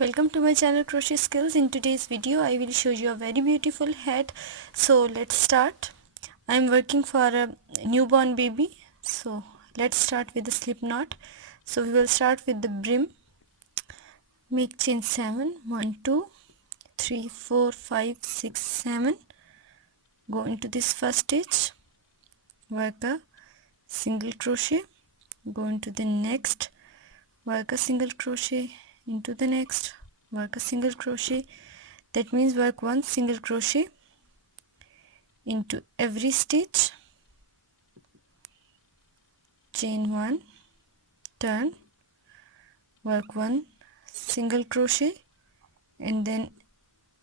Welcome to my channel Crochet Skills. In today's video I will show you a very beautiful hat. So let's start. I am working for a newborn baby. So let's start with the slip knot. So we will start with the brim. Make chain 7, 1, 2, 3, 4, 5, 6, 7. Go into this first stitch, work a single crochet, go into the next, work a single crochet, into the next, work a single crochet. That means work one single crochet into every stitch, chain 1, turn, work one single crochet and then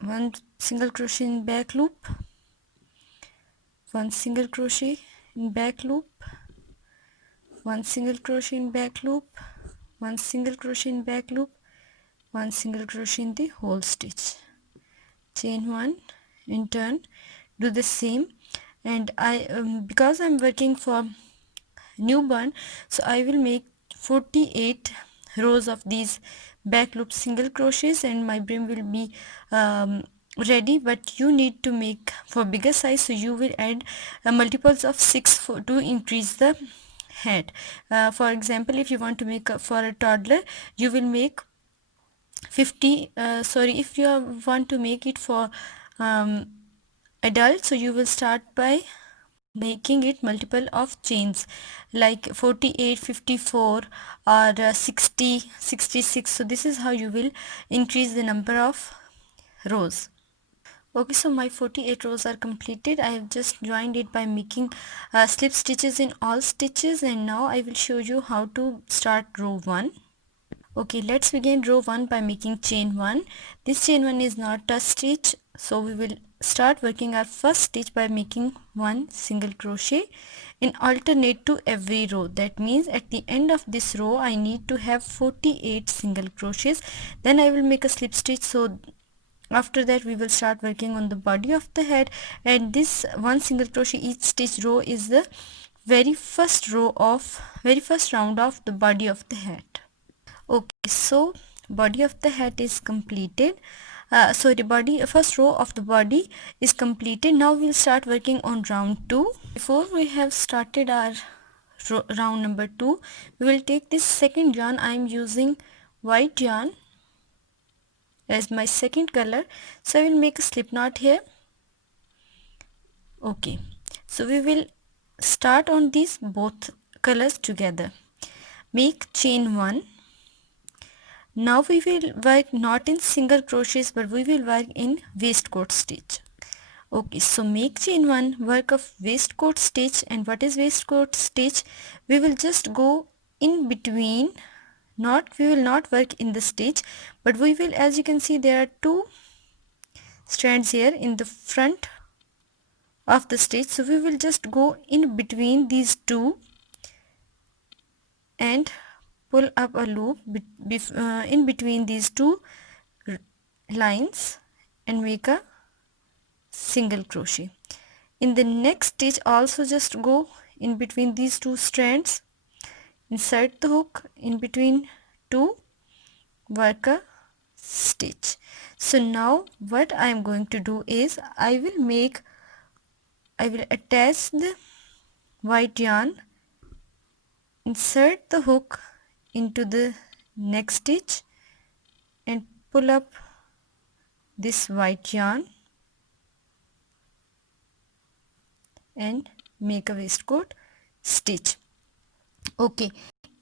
one single crochet in back loop, one single crochet in back loop, one single crochet in back loop, one single crochet in back loop, one single crochet in the whole stitch, chain 1 and turn. Do the same. And because I'm working for newborn, so I will make 48 rows of these back loop single crochets and my brim will be ready. But you need to make for bigger size, so you will add multiples of 6 to increase the head. For example, if you want to make for a toddler, you will make 50 if you want to make it for adult, so you will start by making it multiple of chains like 48, 54 or 60, 66. So this is how you will increase the number of rows. Okay, so my 48 rows are completed. I have just joined it by making slip stitches in all stitches, and now I will show you how to start row 1. Okay, let's begin row 1 by making chain 1. This chain 1 is not a stitch, so we will start working our first stitch by making one single crochet and alternate to every row. That means at the end of this row I need to have 48 single crochets. Then I will make a slip stitch. So after that we will start working on the body of the head, and this one single crochet each stitch row is the very first round of the body of the head. Okay, so body of the hat is completed. So the first row of the body is completed. Now we'll start working on round 2. Before we have started our round number 2, we will take this second yarn. I am using white yarn as my second color, so I will make a slip knot here. Okay, so we will start on these both colors together. Make chain 1. Now we will work not in single crochets, but we will work in waistcoat stitch. Okay, so make chain 1, work of waistcoat stitch. And what is waistcoat stitch? We will just go in between, we will not work in the stitch, but we will, as you can see, there are 2 strands here in the front of the stitch, so we will just go in between these 2 and pull up a loop in between these 2 lines and make a single crochet. In the next stitch also just go in between these 2 strands, insert the hook in between 2, work a stitch. So now what I am going to do is I will attach the white yarn, insert the hook into the next stitch and pull up this white yarn and make a waistcoat stitch. Okay,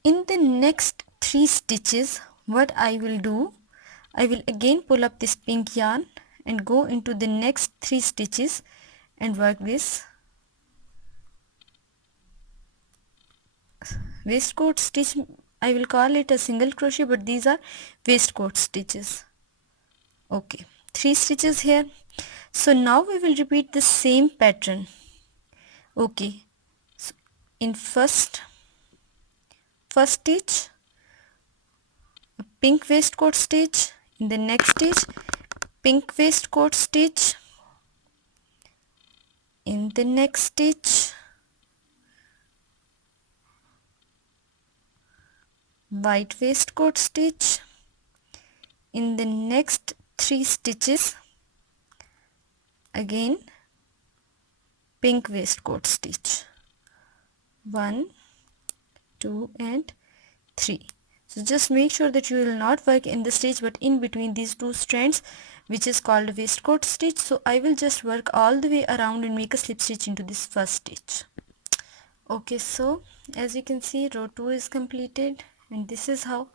in the next 3 stitches what I will do, I will again pull up this pink yarn and go into the next 3 stitches and work this waistcoat stitch. I will call it a single crochet, but these are waistcoat stitches. Okay, 3 stitches here. So now we will repeat the same pattern. Okay, so in first stitch a pink waistcoat stitch, in the next stitch pink waistcoat stitch, in the next stitch white waistcoat stitch, in the next 3 stitches again pink waistcoat stitch, 1, 2 and 3. So just make sure that you will not work in the stitch but in between these two strands, which is called waistcoat stitch. So I will just work all the way around and make a slip stitch into this first stitch. Okay, so as you can see, row 2 is completed and this is how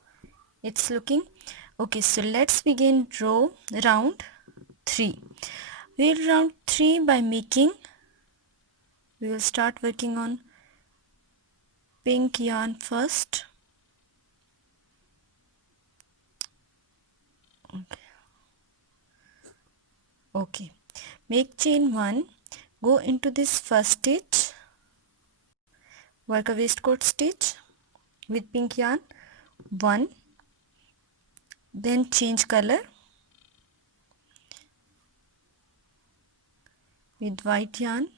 it's looking. Okay, so let's begin round 3. We'll round 3 by making, we will start working on pink yarn first. Okay, make chain 1, go into this first stitch, work a waistcoat stitch with pink yarn, 1, then change color with white yarn,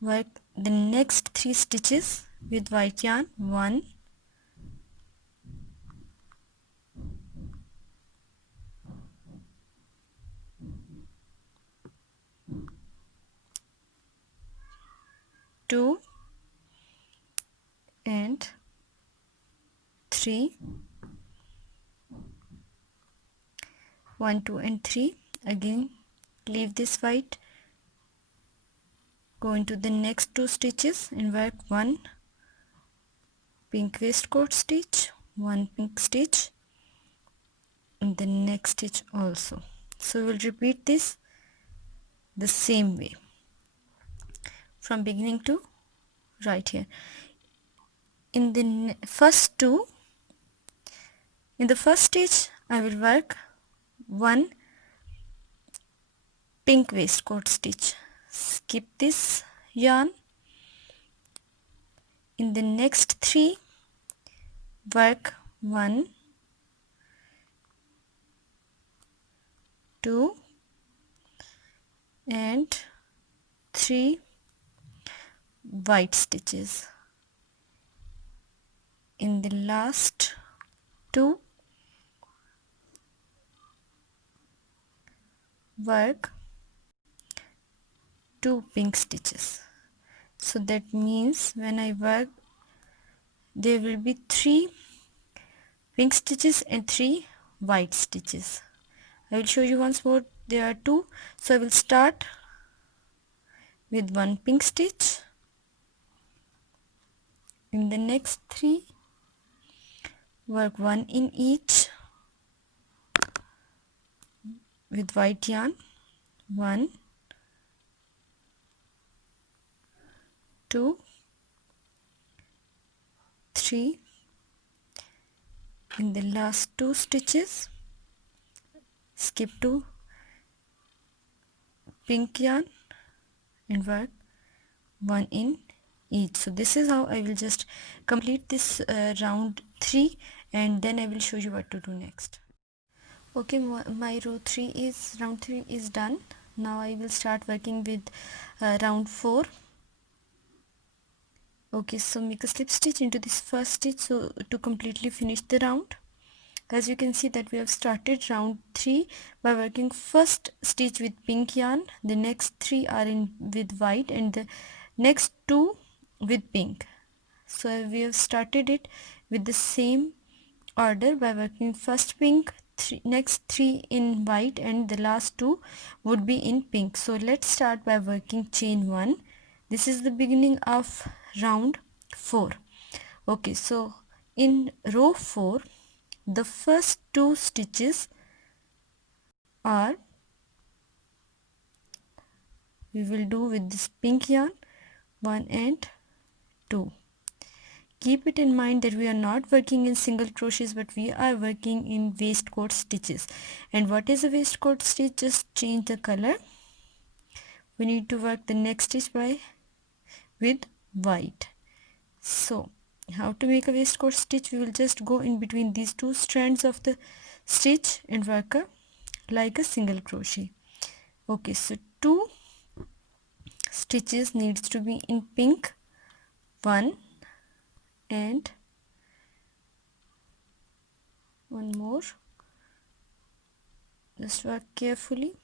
work the next 3 stitches with white yarn, 1, 2 and 3, 1, 2 and 3, again leave this white, go into the next 2 stitches and work 1 pink waistcoat stitch, 1 pink stitch in the next stitch also. So we'll repeat this the same way from beginning to right here. In the first stitch I will work 1 pink waistcoat stitch, skip this yarn. In the next 3 work 1, 2 and 3 white stitches. In the last 2 work 2 pink stitches. So that means when I work there will be 3 pink stitches and 3 white stitches. I will show you once more, there are 2, so I will start with 1 pink stitch. In the next 3 work 1 in each with white yarn, 1, 2, 3. In the last 2 stitches skip to pink yarn and work 1 in each. So this is how I will just complete this round 3 and then I will show you what to do next. Okay, my round 3 is done. Now I will start working with round 4. Okay, so make a slip stitch into this first stitch so to completely finish the round. As you can see that we have started round 3 by working first stitch with pink yarn, the next 3 are in with white and the next 2 with pink. So we have started it with the same order by working first pink, next 3 in white and the last 2 would be in pink. So let's start by working chain 1. This is the beginning of round 4. Okay, so in row 4 the first 2 stitches are we will do with this pink yarn, 1 and 2. Keep it in mind that we are not working in single crochets but we are working in waistcoat stitches. And what is a waistcoat stitch? Just change the color. We need to work the next stitch with white. So how to make a waistcoat stitch? We will just go in between these 2 strands of the stitch and work like a single crochet. Okay, so 2 stitches needs to be in pink, 1 and one more, just work carefully.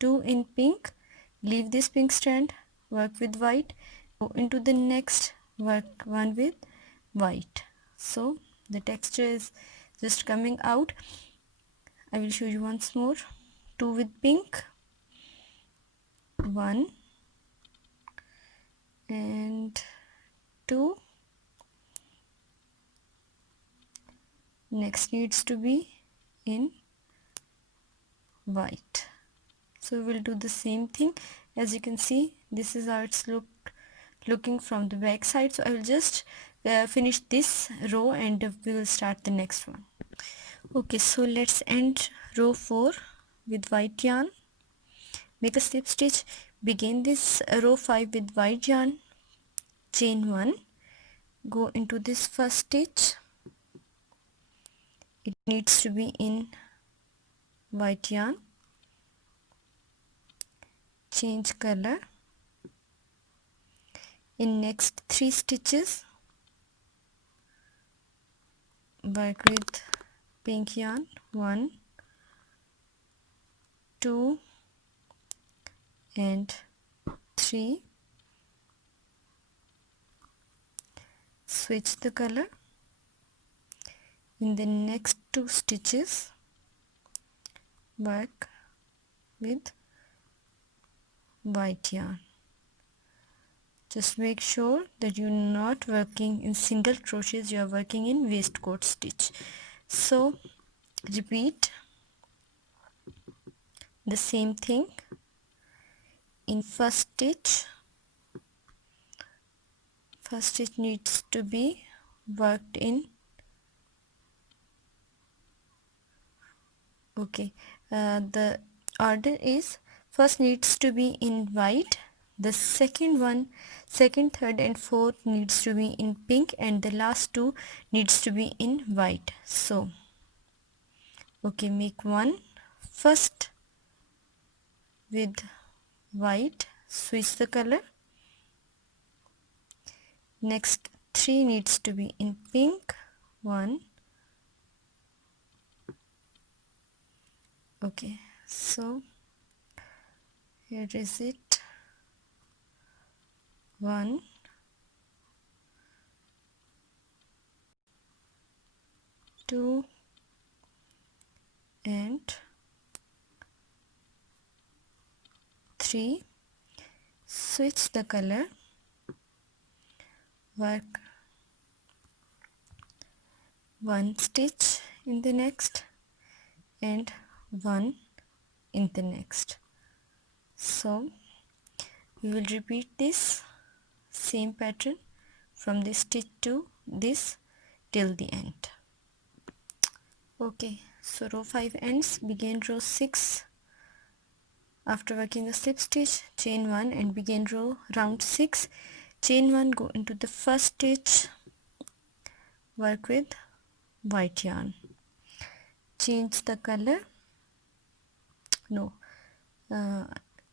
2 in pink, leave this pink strand, work with white, go into the next, work 1 with white. So the texture is just coming out. I will show you once more. 2 with pink, 1 and 2. Next needs to be in white. So we'll do the same thing. As you can see, this is how it's looking from the back side. So I will just finish this row and we will start the next one. Okay, so let's end row 4 with white yarn. Make a slip stitch, begin this row 5 with white yarn, chain 1, go into this first stitch. It needs to be in white yarn, change color. In next 3 stitches, work with pink yarn, 1, 2 and 3. Switch the color. In the next 2 stitches, work with white yarn. Just make sure that you're not working in single crochets, you are working in waistcoat stitch. So repeat the same thing. In first stitch needs to be worked in, okay, the order is first needs to be in white, the second, third and fourth needs to be in pink, and the last 2 needs to be in white. So okay, make one first with white, switch the color. Next 3 needs to be in pink, 1. Okay, so here is it, 1, 2 and 3. Switch the color, work 1 stitch in the next and 1 in the next. So we will repeat this same pattern from this stitch to this till the end. Okay, so row 5 ends. Begin row 6. After working the slip stitch, chain 1 and begin round 6. Chain 1, go into the first stitch, work with white yarn, change the color. No,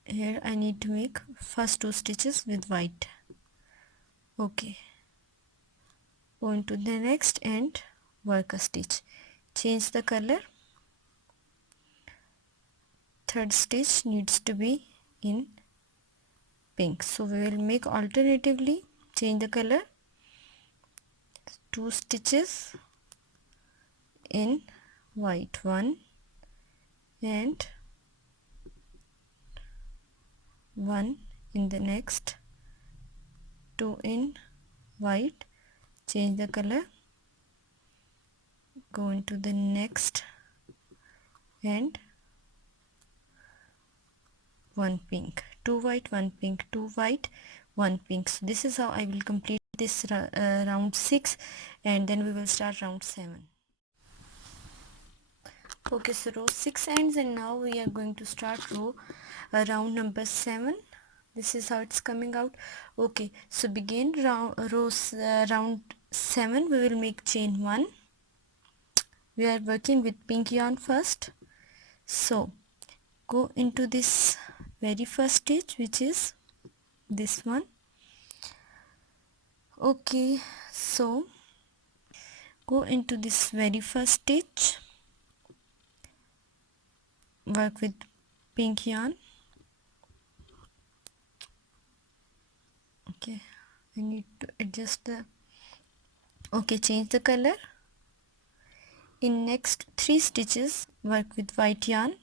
here I need to make first 2 stitches with white. Okay, go into the next and work a stitch, change the color. Third stitch needs to be in pink, so we will make alternatively, change the color, 2 stitches in white, 1 and 1 in the next, 2 in white, change the color, go into the next and 1 pink, 2 white, 1 pink, 2 white, 1 pink. So this is how I will complete this round 6, and then we will start round 7. Okay, so row 6 ends, and now we are going to start round number 7. This is how it's coming out. Okay, so begin round 7. We will make chain 1. We are working with pink yarn first, so go into this very first stitch, which is this one. Okay, so go into this very first stitch, work with pink yarn. Okay, I need to adjust the, okay, change the color. In next 3 stitches, work with white yarn.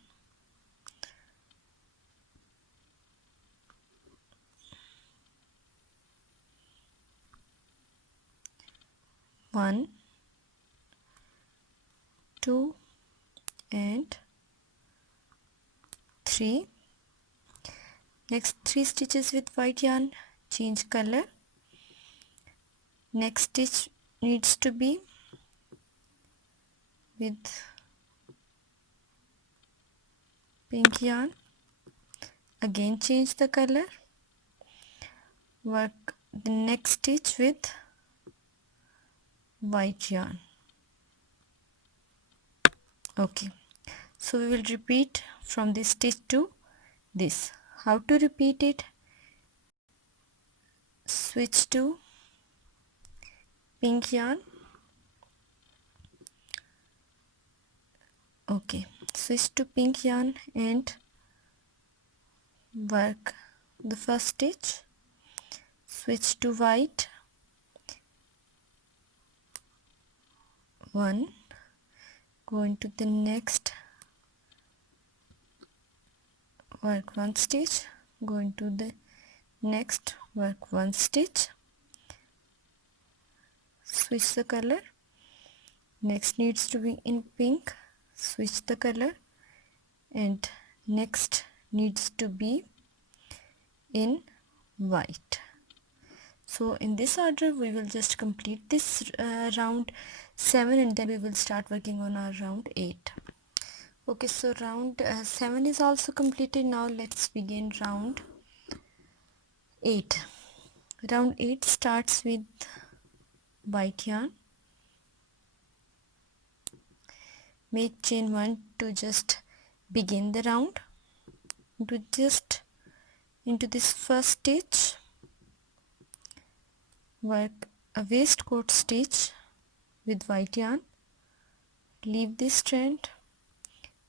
One, 2 and 3. Next 3 stitches with white yarn, change color. Next stitch needs to be with pink yarn. Again change the color. Work the next stitch with white yarn. Okay, so we will repeat from this stitch to this. How to repeat it? Switch to pink yarn. Okay, switch to pink yarn and work the first stitch. Switch to white. 1, go into the next, work 1 stitch, go into the next, work 1 stitch, switch the color. Next needs to be in pink, switch the color, and next needs to be in white. So in this order we will just complete this round 7, and then we will start working on our round 8. Okay, so round 7 is also completed. Now let's begin round 8. Round 8 starts with white yarn. Make chain 1 to just begin the round. Into this first stitch, work a waistcoat stitch with white yarn. Leave this strand.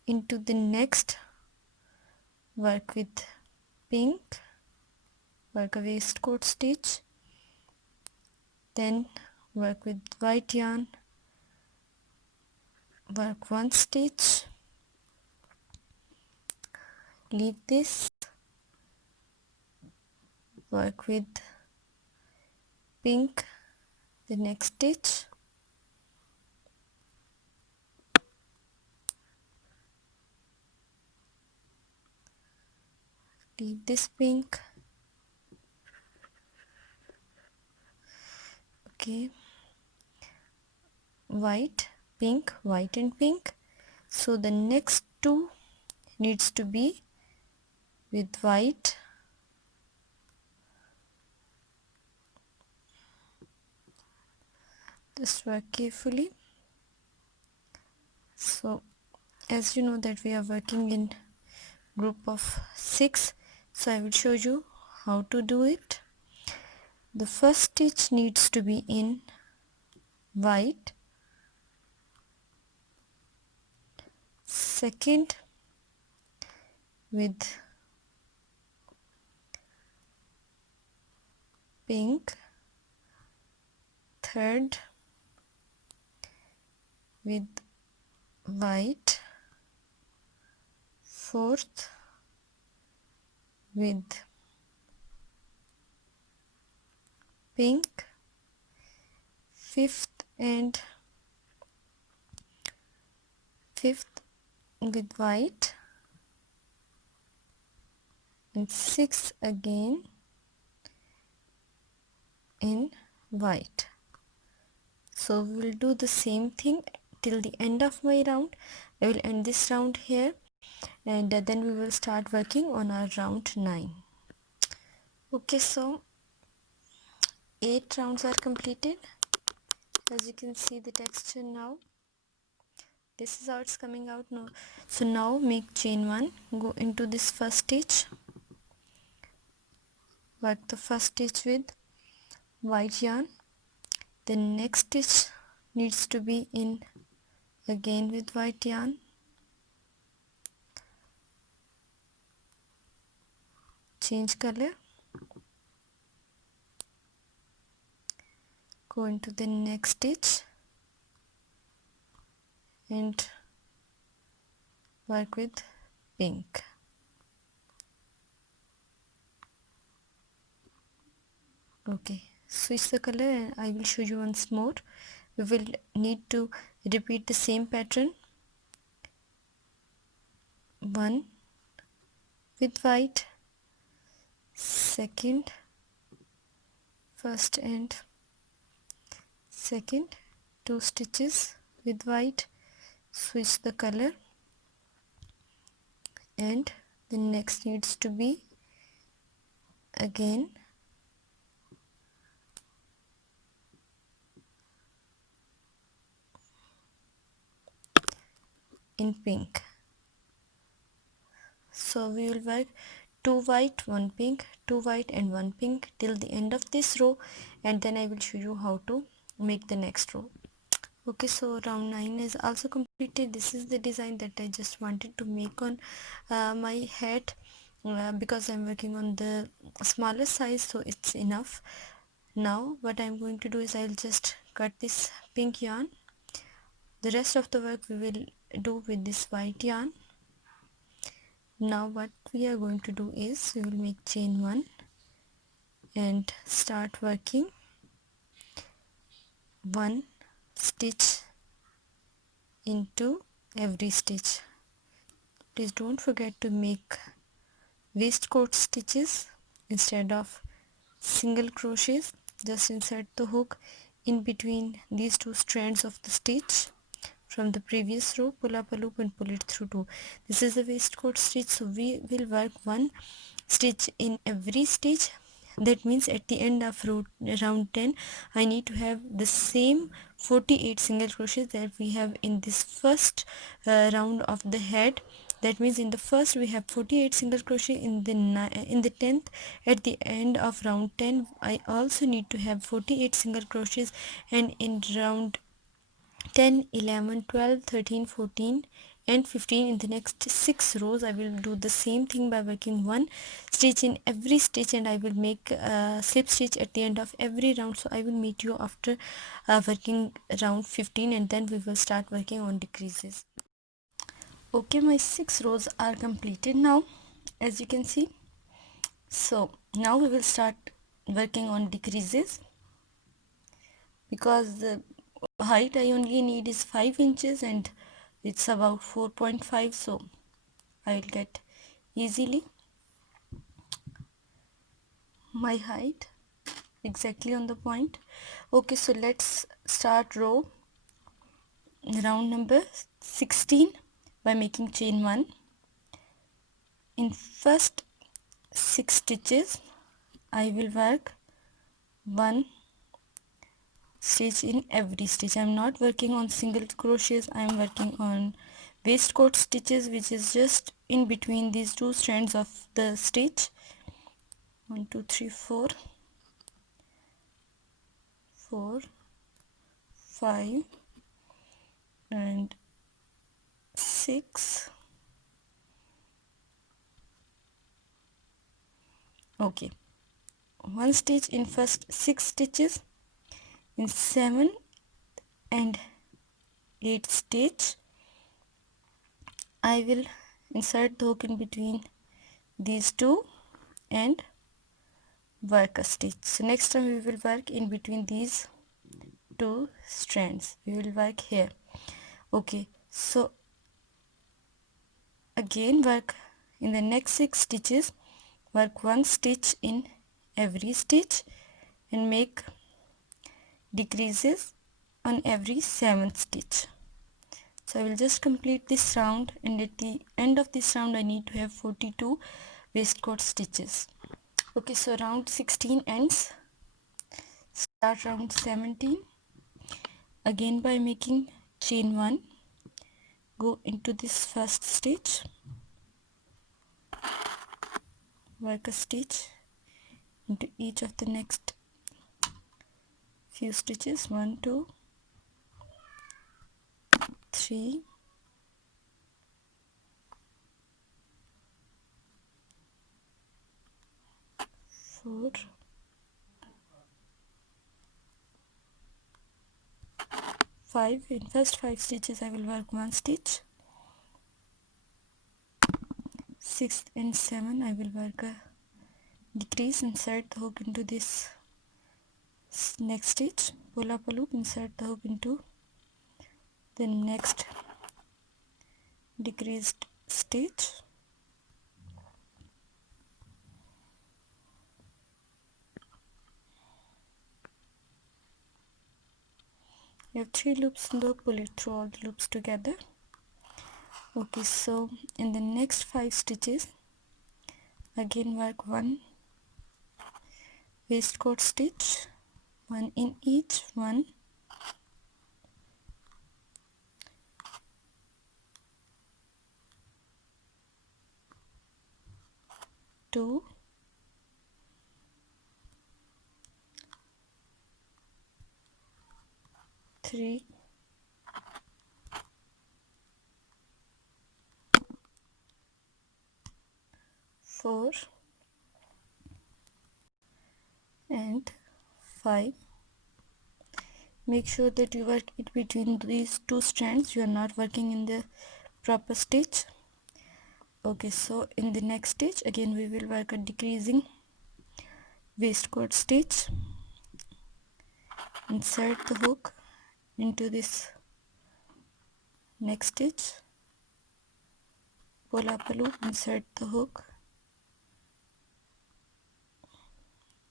Into the next, work with pink, work a waistcoat stitch, then work with white yarn, work 1 stitch, leave this, work with pink the next stitch, leave this pink, okay, white, pink, white and pink. So the next 2 needs to be with white, just work carefully. So as you know that we are working in group of 6, so I will show you how to do it. The first stitch needs to be in white, second with pink, third with white, fourth with pink, fifth with white, and sixth again in white. So we will do the same thing till the end of my round. I will end this round here, and then we will start working on our round 9. Okay, so 8 rounds are completed. As you can see the texture now, this is how it's coming out now. So now make chain 1, go into this first stitch, work the first stitch with white yarn, then next stitch needs to be in again with white yarn. Change color, go into the next stitch and work with pink. Okay, switch the color and I will show you once more. We will need to repeat the same pattern. One with white, second, first and second, 2 stitches with white, switch the color, and the next needs to be again in pink. So we will work 2 white, 1 pink, 2 white and 1 pink till the end of this row, and then I will show you how to make the next row. Okay, so round 9 is also completed. This is the design that I just wanted to make on my hat, because I'm working on the smaller size, so it's enough. Now what I'm going to do is I'll just cut this pink yarn. The rest of the work we will do with this white yarn. Now what we are going to do is we will make chain 1 and start working 1 stitch into every stitch. Please don't forget to make waistcoat stitches instead of single crochets. Just insert the hook in between these 2 strands of the stitch from the previous row, pull up a loop and pull it through 2. This is the waistcoat stitch, so we will work 1 stitch in every stitch. That means at the end of round 10 I need to have the same 48 single crochets that we have in this first round of the head. That means in the first we have 48 single crochet, in the 10th, at the end of round 10 I also need to have 48 single crochets, and in round 10, 11, 12, 13, 14 and 15, in the next 6 rows I will do the same thing by working 1 stitch in every stitch, and I will make a slip stitch at the end of every round. So I will meet you after working round 15, and then we will start working on decreases. Okay, my 6 rows are completed now, as you can see. So now we will start working on decreases, because the height I only need is 5 inches and it's about 4.5, so I will get easily my height exactly on the point. Okay, so let's start round number 16 by making chain 1. In first 6 stitches I will work 1 stitch in every stitch. I am not working on single crochets, I am working on waistcoat stitches, which is just in between these 2 strands of the stitch. 1 2 3 4 4 5 and 6. Okay, 1 stitch in first 6 stitches. In 7 and 8 stitch I will insert the hook in between these 2 and work a stitch. So next time we will work in between these 2 strands, we will work here. Okay, so again work in the next 6 stitches, work 1 stitch in every stitch and make decreases on every 7th stitch. So I will just complete this round, and at the end of this round I need to have 42 waistcoat stitches. Okay, so round 16 ends. Start round 17 again by making chain 1. Go into this first stitch, work a stitch into each of the next few stitches, 1 2 3, 4, 5. In first 5 stitches I will work 1 stitch. 6th and 7 I will work a decrease, insert the hook into this next stitch, pull up a loop, insert the hook into the next decreased stitch, you have 3 loops in the hook, pull it through all the loops together. Okay, so in the next 5 stitches again work 1 waistcoat stitch, 1 in each, 1, 2, 3, 4 and 5. Make sure that you work it between these two strands, you are not working in the proper stitch. Okay, so in the next stitch again we will work a decreasing waistcoat stitch, insert the hook into this next stitch, pull up a loop, insert the hook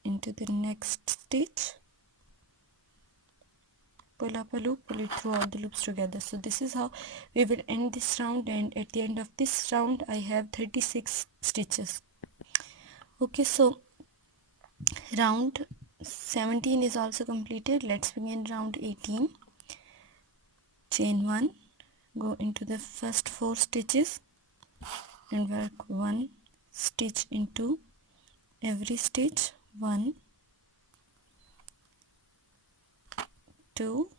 into the next stitch, pull up a loop, pull it through all the loops together. So this is how we will end this round, and at the end of this round I have 36 stitches. Okay, so round 17 is also completed. Let's begin round 18. Chain 1, go into the first 4 stitches and work 1 stitch into every stitch, 1, 2,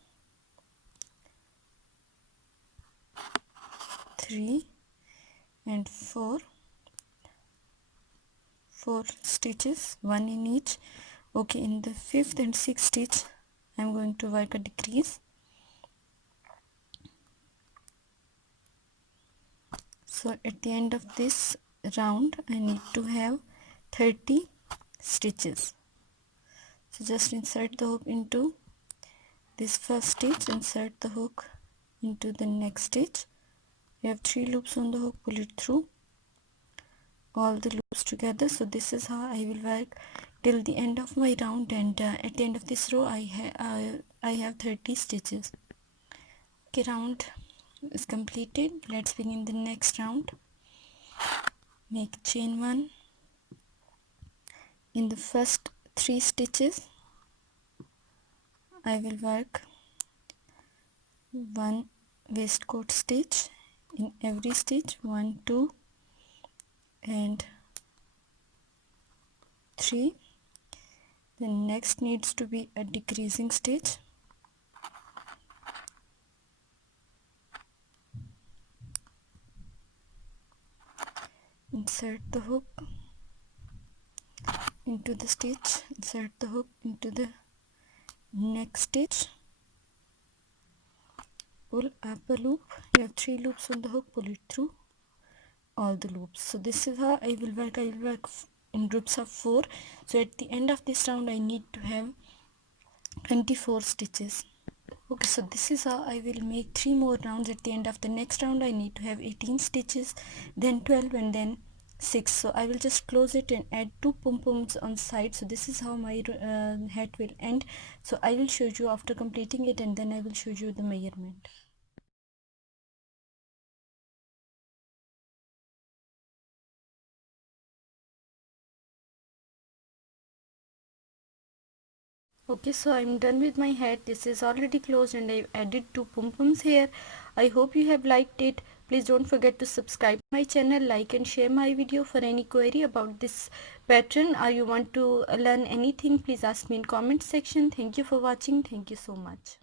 3 and 4 stitches, 1 in each. Okay, in the 5th and 6th stitch I am going to work a decrease. So at the end of this round I need to have 30 stitches. So just insert the hook into this first stitch, insert the hook into the next stitch. You have 3 loops on the hook, pull it through all the loops together. So this is how I will work till the end of my round, and at the end of this row I have 30 stitches. Okay, round is completed. Let's begin the next round. Make chain 1. In the first 3 stitches I will work 1 waistcoat stitch in every stitch, 1, 2 and 3. The next needs to be a decreasing stitch, insert the hook into the stitch, insert the hook into the next stitch, pull up a loop. You have 3 loops on the hook, pull it through all the loops. So this is how I will work. I will work in groups of 4. So at the end of this round I need to have 24 stitches. Okay, so this is how I will make 3 more rounds. At the end of the next round I need to have 18 stitches, then 12 and then 6. So I will just close it and add 2 pom-poms on side. So this is how my hat will end. So I will show you after completing it, and then I will show you the measurement. Okay, so I'm done with my hat. This is already closed and I've added 2 pom-poms here. I hope you have liked it. Please don't forget to subscribe my channel, like and share my video. For any query about this pattern or you want to learn anything, please ask me in comment section. Thank you for watching. Thank you so much.